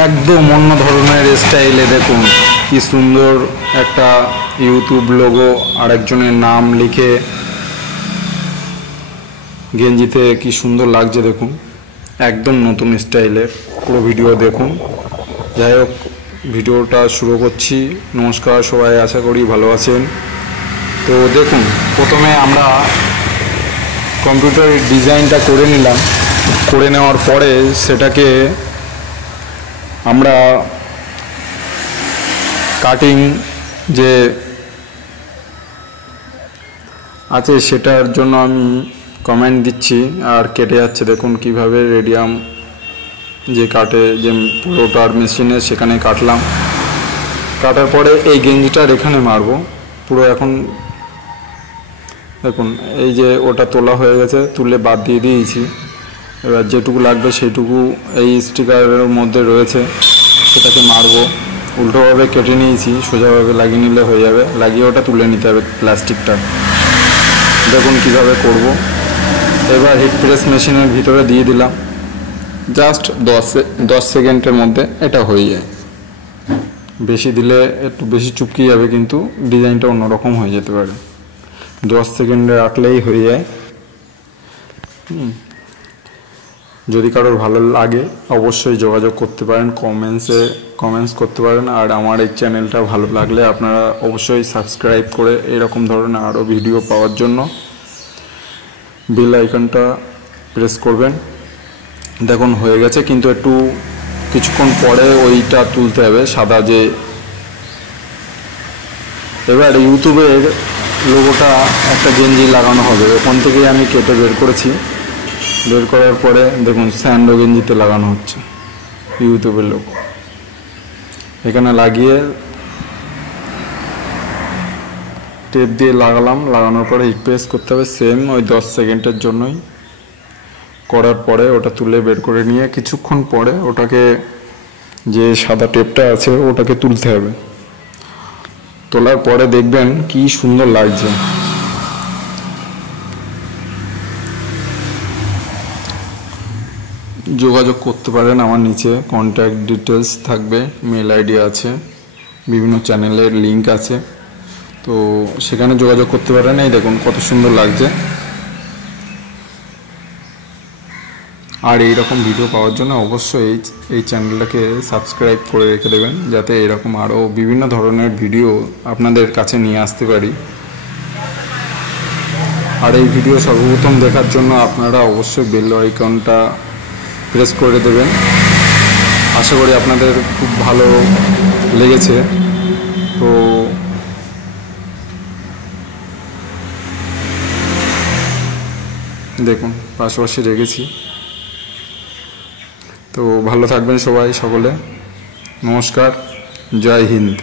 একদম অন্য ধরনের স্টাইলে দেখুন কি সুন্দর একটা ইউটিউব লোগো আর একজনের নাম লিখে গেঞ্জিতে কি সুন্দর লাগছে দেখুন, একদম নতুন স্টাইলের। পুরো ভিডিও দেখুন। যাই হোক, ভিডিওটা শুরু করছি। নমস্কার সবাই, আশা করি ভালো আছেন। তো দেখুন, প্রথমে আমরা কম্পিউটারের ডিজাইনটা করে নিলাম। করে নেওয়ার পরে সেটাকে আমরা কাটিং যে আছে সেটার জন্য আমি কমেন্ট দিচ্ছি আর কেটে যাচ্ছে। দেখুন কিভাবে রেডিয়াম যে কাটে, যে পুরোটার মেশিনে সেখানে কাটলাম। কাটার পরে এই গেঞ্জিটার এখানে মারবো পুরো। এখন দেখুন এই যে ওটা তোলা হয়ে গেছে, তুলে বাদ দিয়ে দিয়েছি। এবার যেটুকু লাগবে সেইটুকু এই স্টিকারের মধ্যে রয়েছে, সেটাকে মারবো। উল্টোভাবে কেটে নিয়েছি, সোজাভাবে লাগিয়ে নিলে হয়ে যাবে। লাগিয়ে ওটা তুলে নিতে হবে প্লাস্টিকটা। দেখুন কিভাবে করব। এবার হিট প্রেস মেশিনের ভিতরে দিয়ে দিলাম। জাস্ট 10 সেকেন্ডের মধ্যে এটা হয়ে যায়। বেশি দিলে একটু বেশি চুপকে যাবে, কিন্তু ডিজাইনটা অন্যরকম হয়ে যেতে পারে। 10 সেকেন্ডে রাখলেই হয়ে যায়। যদি কারোর ভালো লাগে অবশ্যই যোগাযোগ করতে পারেন, কমেন্টস করতে পারেন। আর আমার এই চ্যানেলটা ভালো লাগলে আপনারা অবশ্যই সাবস্ক্রাইব করে এরকম ধরনের আরও ভিডিও পাওয়ার জন্য বেল আইকনটা প্রেস করবেন। দেখুন হয়ে গেছে, কিন্তু একটু কিছুক্ষণ পরে ওইটা তুলতে হবে, সাদা যে। এবার ইউটিউবের লোগোটা একটা গেঞ্জি লাগানো হবে, ওখান থেকেই আমি কেটে বের করেছি। বের করার পরে দেখুন স্যান্ডো গেঞ্জিতে লাগানো হচ্ছে ইউটিউবের লোগো। এখানে লাগিয়ে টেপ দিয়ে লাগালাম। লাগানোর পরে হিট প্রেস করতে হবে, সেম ওই 10 সেকেন্ডের জন্যই। করার পরে ওটা তুলে বের করে নিয়ে কিছুক্ষণ পরে ওটাকে, যে সাদা টেপটা আছে ওটাকে তুলতে হবে। তোলার পরে দেখবেন কি সুন্দর লাগছে। যোগাযোগ করতে পারেন, আমার নিচে কন্ট্যাক্ট ডিটেলস থাকবে, মেল আইডি আছে, বিভিন্ন চ্যানেলের লিংক আছে, তো সেখানে যোগাযোগ করতে পারেন। এই দেখুন কত সুন্দর লাগছে। আর এইরকম ভিডিও পাওয়ার জন্য অবশ্যই এই চ্যানেলটাকে সাবস্ক্রাইব করে রেখে দেবেন, যাতে এরকম আরও বিভিন্ন ধরনের ভিডিও আপনাদের কাছে নিয়ে আসতে পারি। আর এই ভিডিও সর্বপ্রথম দেখার জন্য আপনারা অবশ্যই বেল আইকনটা প্রেস করে দেবেন। আশা করি আপনাদের খুব ভালো লেগেছে। তো দেখুন পাশাপাশি রেখেছি। তো ভালো থাকবেন সবাই, সকলে। নমস্কার, জয় হিন্দ।